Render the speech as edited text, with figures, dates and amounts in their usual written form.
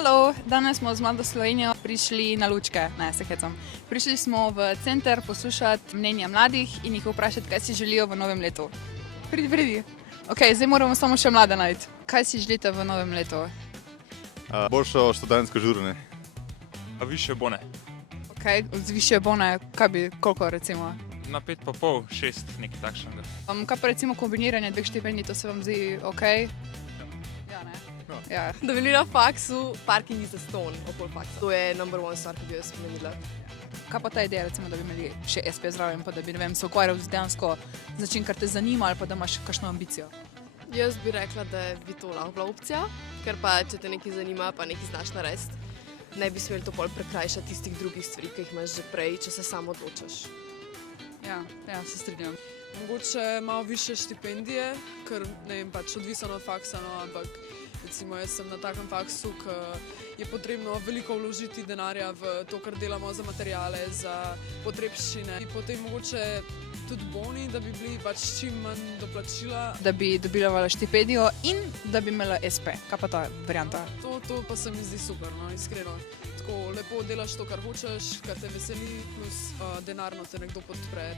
Hello, danes smo z Mlado Slovenijo prišli na lučke, ne se hecam. Prišli smo v center poslušati mnenja mladih in jih vprašati, kaj si želijo v novem letu. Pridi. Ok, zdaj moramo samo še mlade najti. Kaj si želite v novem letu? Boljšo študentsko žuranje. Višje bone. Ok, z višje bone, kaj bi, koliko recimo? Na 5,5, 6, nekaj takšnega. Kaj pa recimo kombiniranje dveh štipendij, to se vam zdi ok? Ja, ne? Ja. Da bi bili na faksu, parkingi za ston okoli faksa. To je number one stvar, ki bi jo spremenila. Kaj pa ta ideja, recimo, da bi imeli še SP zraven, pa da bi, ne vem, se ukvarjal z dejansko z način, kar te zanima, ali pa da imaš kakšno ambicijo? Jaz bi rekla, da bi to lahko bila opcija, ker pa, če te nekaj zanima, pa nekaj znaš narediti, ne bi smeli to pol prekrajšati tistih drugih stvari, ki jih imaš že prej, če se samo odločaš. Ja, se strinjam. Mogoče malo više štipendije, ker ne vem, pač odvisno od faksa, no, ampak recimo jaz sem na takem faksu, ki je potrebno veliko vložiti denarja v to, kar delamo za materijale, za potrebščine. In potem mogoče tudi boni, da bi bili pač čim manj doplačila. Da bi dobila štipendijo in da bi imela SP. Kaj pa ta varianta? To pa se mi zdi super, no, iskreno. Tako lepo delaš to, kar hočeš, kar te veseli, plus denarno te nekdo podpre.